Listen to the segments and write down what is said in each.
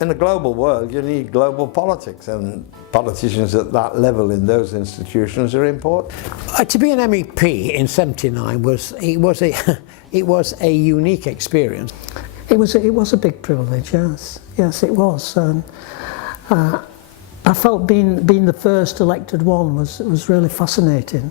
in a global world, you need global politics, and politicians at that level in those institutions are important. To be an MEP in '79 was a unique experience. It was a big privilege, yes it was. I felt being the first elected one was really fascinating.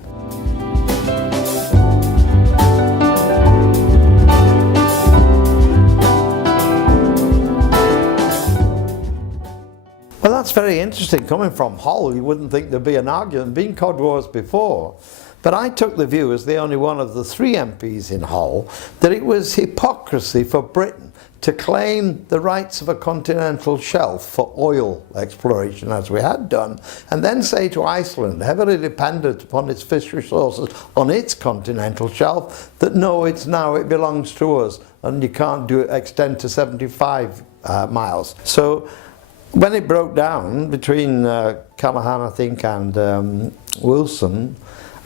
Well, that's very interesting. Coming from Hull, you wouldn't think there'd be an argument. Been Cod Wars before. But I took the view, as the only one of the 3 MPs in Hull, that it was hypocrisy for Britain to claim the rights of a continental shelf for oil exploration, as we had done, and then say to Iceland, heavily dependent upon its fish resources on its continental shelf, that no, it belongs to us, and you can't extend to 75 miles. So when it broke down between Callaghan, I think, and Wilson,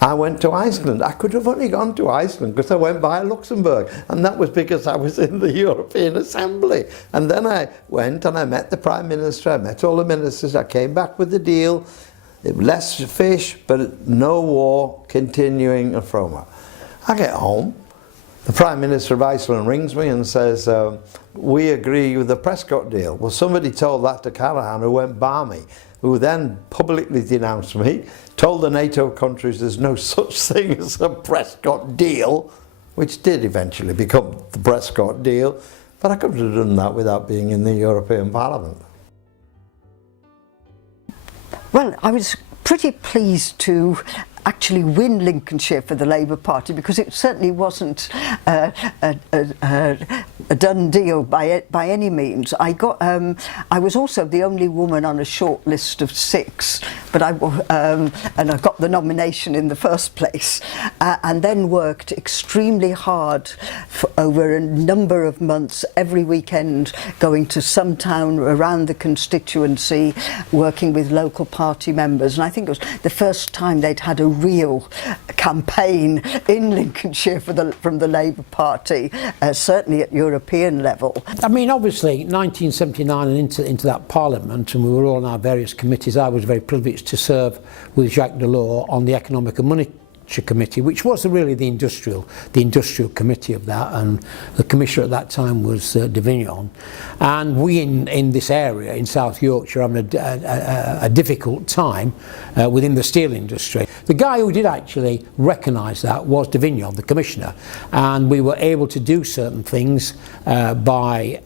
I went to Iceland. I could have only gone to Iceland because I went via Luxembourg, and that was because I was in the European Assembly. And then I went and I met the Prime Minister, I met all the ministers, I came back with the deal, less fish, but no war, continuing and Froma. I get home, the Prime Minister of Iceland rings me and says, we agree with the Prescott deal. Well, somebody told that to Callaghan, who went balmy, who then publicly denounced me, told the NATO countries there's no such thing as a Prescott deal, which did eventually become the Prescott deal, but I couldn't have done that without being in the European Parliament. Well, I was pretty pleased to actually win Lincolnshire for the Labour Party, because it certainly wasn't a done deal by any means. I was also the only woman on a short list of 6, but and I got the nomination in the first place, and then worked extremely hard for over a number of months, every weekend going to some town around the constituency, working with local party members, and I think it was the first time they'd had a real campaign in Lincolnshire from the Labour Party, certainly at European level. I mean, obviously 1979 and into that Parliament, and we were all on our various committees. I was very privileged to serve with Jacques Delors on the Economic and Monetary Committee, which was really the industrial committee of that, and the commissioner at that time was Davignon. And we in this area in South Yorkshire having a difficult time within the steel industry. The guy who did actually recognise that was Davignon, the commissioner, and we were able to do certain things by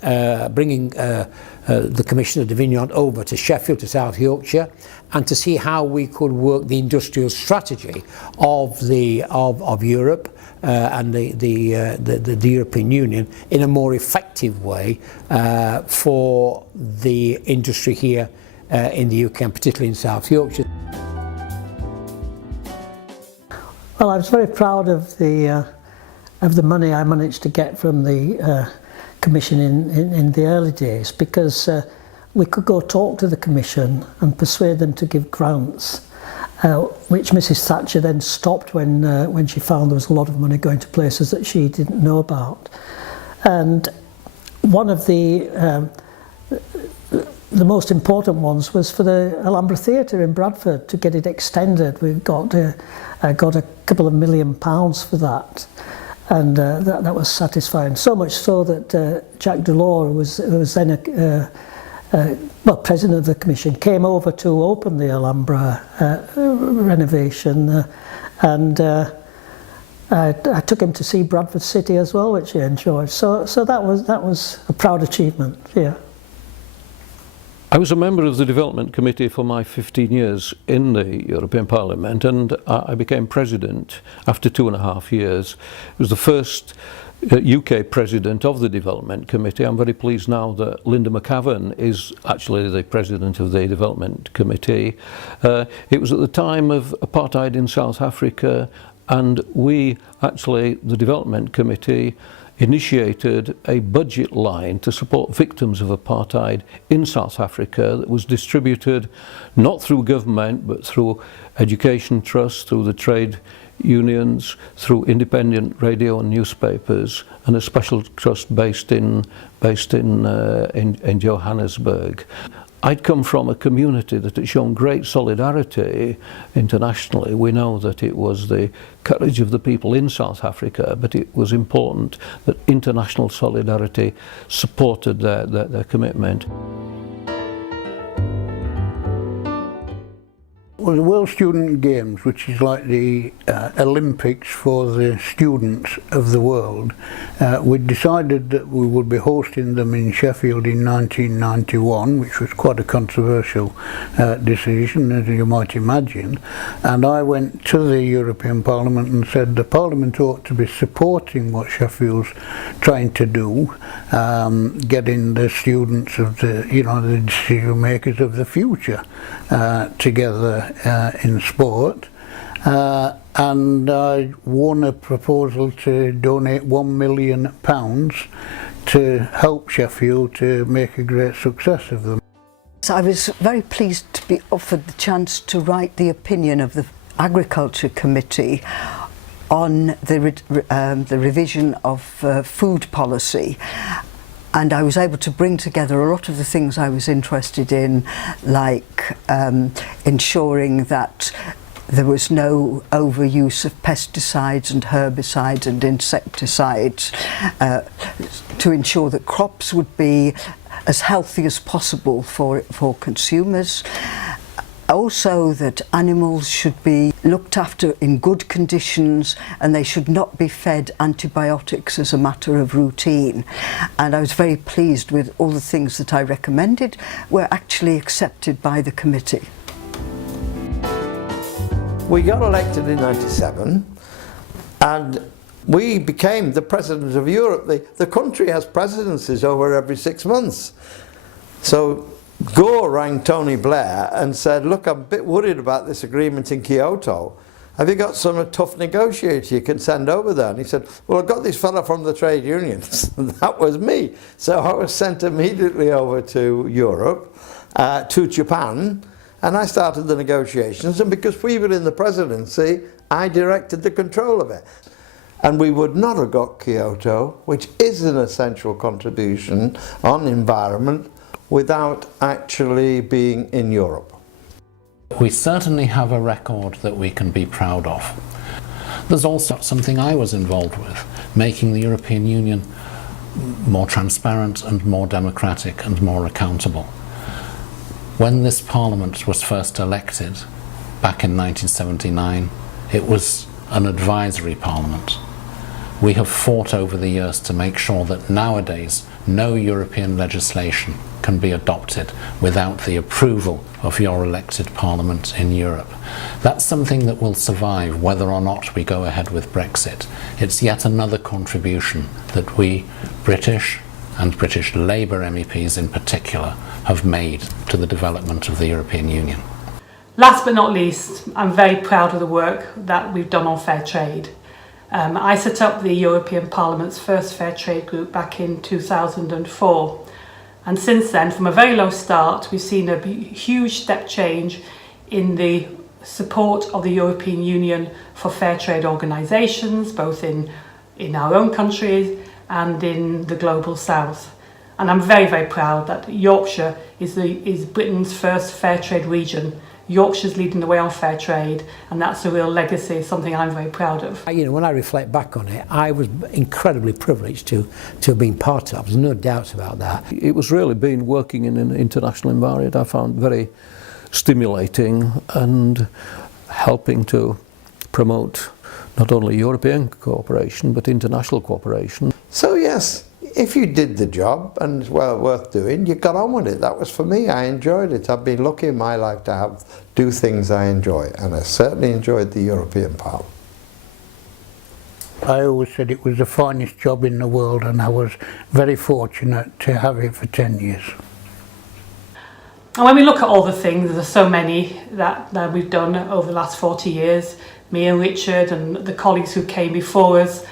bringing the Commissioner Davignon over to Sheffield, to South Yorkshire, and to see how we could work the industrial strategy of Europe and the European Union in a more effective way for the industry here in the UK, and particularly in South Yorkshire. Well, I was very proud of the money I managed to get from the Commission in the early days, because we could go talk to the Commission and persuade them to give grants, which Mrs Thatcher then stopped when she found there was a lot of money going to places that she didn't know about. And one of the most important ones was for the Alhambra Theatre in Bradford, to get it extended. We got a couple of £1 million for that. And that was satisfying. So much so that Jacques Delors, who was then president of the commission, came over to open the Alhambra renovation, and I took him to see Bradford City as well, which he enjoyed. So that was a proud achievement. Yeah. I was a member of the Development Committee for my 15 years in the European Parliament, and I became president after 2.5 years. It was the first UK president of the Development Committee. I'm very pleased now that Linda McAvan is actually the president of the Development Committee. It was at the time of apartheid in South Africa, and we actually, the Development Committee, initiated a budget line to support victims of apartheid in South Africa that was distributed not through government but through education trusts, through the trade unions, through independent radio and newspapers, and a special trust based in Johannesburg. I'd come from a community that had shown great solidarity internationally. We know that it was the courage of the people in South Africa, but it was important that international solidarity supported their commitment. Well, the World Student Games, which is like the Olympics for the students of the world, we decided that we would be hosting them in Sheffield in 1991, which was quite a controversial decision, as you might imagine. And I went to the European Parliament and said the Parliament ought to be supporting what Sheffield's trying to do, getting the students of the decision makers of the future together in sport, and I won a proposal to donate £1 million to help Sheffield to make a great success of them. So I was very pleased to be offered the chance to write the opinion of the Agriculture Committee on the revision of food policy. And I was able to bring together a lot of the things I was interested in, like ensuring that there was no overuse of pesticides and herbicides and insecticides, to ensure that crops would be as healthy as possible for consumers. Also that animals should be looked after in good conditions and they should not be fed antibiotics as a matter of routine. And I was very pleased with all the things that I recommended were actually accepted by the committee. We got elected in '97 and we became the President of Europe. The country has presidencies over every 6 months. So Gore rang Tony Blair and said, look, I'm a bit worried about this agreement in Kyoto. Have you got some tough negotiator you can send over there? And he said, well, I've got this fella from the trade unions. And that was me. So I was sent immediately over to Europe, to Japan, and I started the negotiations. And because we were in the presidency, I directed the control of it. And we would not have got Kyoto, which is an essential contribution on environment, without actually being in Europe. We certainly have a record that we can be proud of. There's also something I was involved with, making the European Union more transparent and more democratic and more accountable. When this Parliament was first elected, back in 1979, it was an advisory Parliament. We have fought over the years to make sure that nowadays no European legislation can be adopted without the approval of your elected Parliament in Europe. That's something that will survive whether or not we go ahead with Brexit. It's yet another contribution that we British and British Labour MEPs in particular have made to the development of the European Union. Last but not least, I'm very proud of the work that we've done on fair trade. I set up the European Parliament's first fair trade group back in 2004. And since then, from a very low start, we've seen a huge step change in the support of the European Union for fair trade organisations, both in our own countries and in the global south. And I'm very, very proud that Yorkshire is Britain's first fair trade region. Yorkshire's leading the way on fair trade, and that's a real legacy, something I'm very proud of. When I reflect back on it, I was incredibly privileged to have been part of. There's no doubts about that. It was really been working in an international environment I found very stimulating and helping to promote not only European cooperation but international cooperation. So yes, if you did the job and it's well worth doing, you got on with it. That was for me. I enjoyed it. I've been lucky in my life to do things I enjoy, and I certainly enjoyed the European Parliament. I always said it was the finest job in the world, and I was very fortunate to have it for 10 years. And when we look at all the things, there's so many that we've done over the last 40 years, me and Richard and the colleagues who came before us.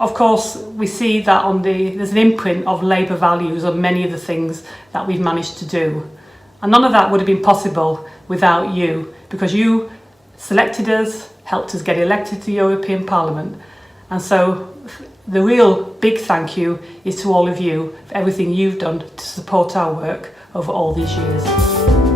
Of course, we see that there's an imprint of Labour values on many of the things that we've managed to do. And none of that would have been possible without you, because you selected us, helped us get elected to the European Parliament. And so the real big thank you is to all of you for everything you've done to support our work over all these years.